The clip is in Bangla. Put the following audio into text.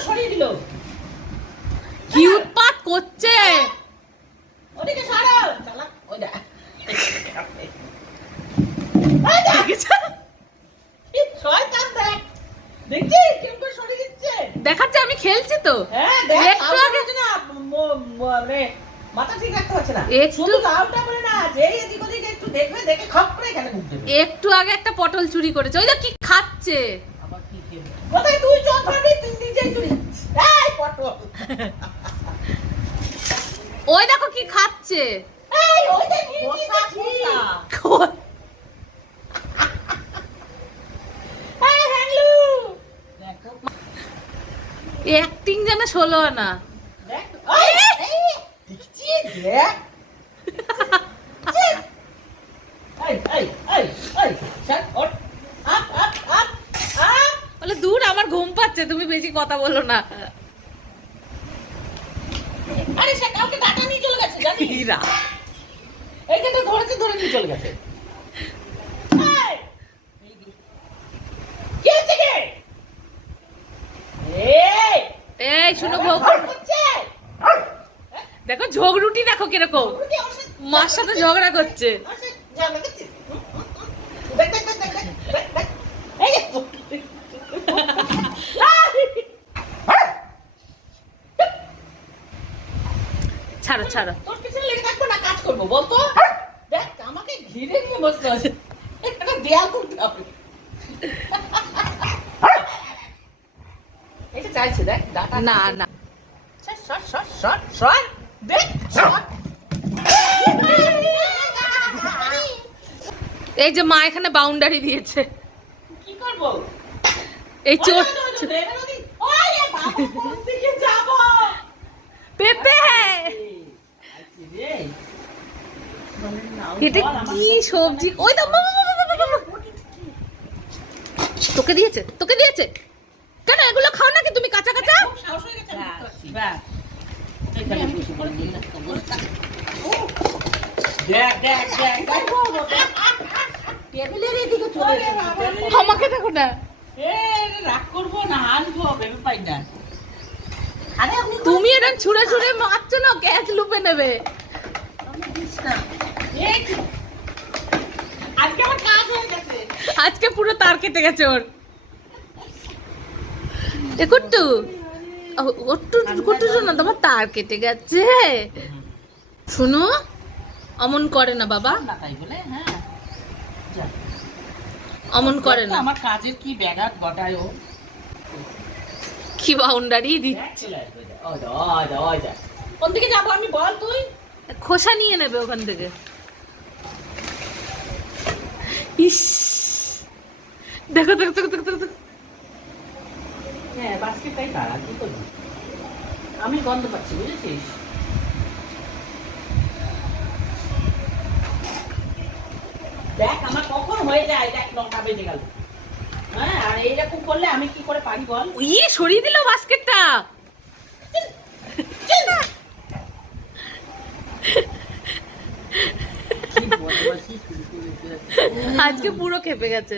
সরিয়ে দিল। কি উৎপাত করছে? ওদিকে সরাও চালা। ওই দেখ। দেখেছ? শয়তান দেখ। দেখছিস? কেমন করে সরিয়ে দিচ্ছে? দেখাচ্ছে আমি খেলছি তো। হ্যাঁ একটু আগে- না। ম- ম- রে মাথা ঠিক রাখতে পারছে না। শুধু আউটটা বলে না যেই এদিক ওদিক একটু দেখবে দেখে খপ করে এখানে একটু আগে একটা পটল চুরি করেছে। ওই তো কি খাচ্ছে। কোথায় তুই চোখ ধরবি তুই নিজেই তুই। এই পটল। ওই দেখো কি খাচ্ছে। এই ওই যে নিয়ে নিয়েছি এই হ্যাংলু। অ্যাক্টিং যেন ষোলো দেখ। দেখছি দেখ এই এই এই এই শাট ওঠ আপ আপ আপ আপ বলে দূর আমার ঘুম পাচ্ছে তুমি বেশি কথা বলো না। আরে সে কাউকে টাটা নিয়ে চলে গেছে হীরা। এইখানটা ধরেছে ধরে নিয়ে চলে গেছে। এই! শুনো ভোগ। দেখো ঝগড়ুটি দেখো কীরকম। মার সাথে ঝগড়া করছে আমার সাথে ঝগড়া করছিস? দেখ, দেখ, দেখ, দেখ, দেখ, দেখ, দেখ। এই যে- ছাড়ো ছাড়ো। তোর পিছনে লেগে থাকব না কাজ করব বলতো? দেখ আমাকে ঘিরে নিয়ে বসতে আছে একটা দেয়াল করতে হবে। এটা চাইছে দেখ ডাটা না না। সর সর সর সর সর দেখ সর এই যে মা এখানে বাউন্ডারি দিয়েছে। কি করব? এই চোর? পেপে আচ্ছা রে। বলে না, ওই এটা কি সবজি ওই তো। তোকে দিয়েছে তোকে দিয়েছে কেন এগুলো খাও নাকি তুমি কাঁচা কাঁচা হয়ে। আমাকে দেখো না রাগ করব না হাসবো ভেবে পাই না তুমি এরকম ছুঁড়ে ছুঁড়ে মারছো না গ্যাস লুপে নেবে আমি দিস না। এই কি- আজকে পুরো তার কেটে গেছে ওর। কুট্টু কুট্টু শোনো তোমার তার কেটে গেছে। শোনো অমন করে না বাবা। তাই বলে? হ্যাঁ। অমন করে না। আমার কাজের কি ব্যাঘাত ঘটায় ও? কি বাউন্ডারি দি দেখ চলে আসবে, যা। ওই যা, ওই যা, ওই যা। কোন দিকে যাব আমি বল তুই? খোসা নিয়ে নেবে ওখান থেকে। ইস। দেখো দেখো দেখো দেখো দেখো, হ্যাঁ বাস্কেটটাই তারা কি করবি? আমি গন্ধ পাচ্ছি বুঝেছিস? দেখ আমার কখন হয়ে যায় দেখ লঙ্কা বেজে গেল। হ্যাঁ আর এইরকম করলে আমি কি করে পারি বল? ইয়ে সরিয়ে দিল বাস্কেটটা কি বদমাশি শুরু করেছে। আজকে পুরো খেপে গেছে।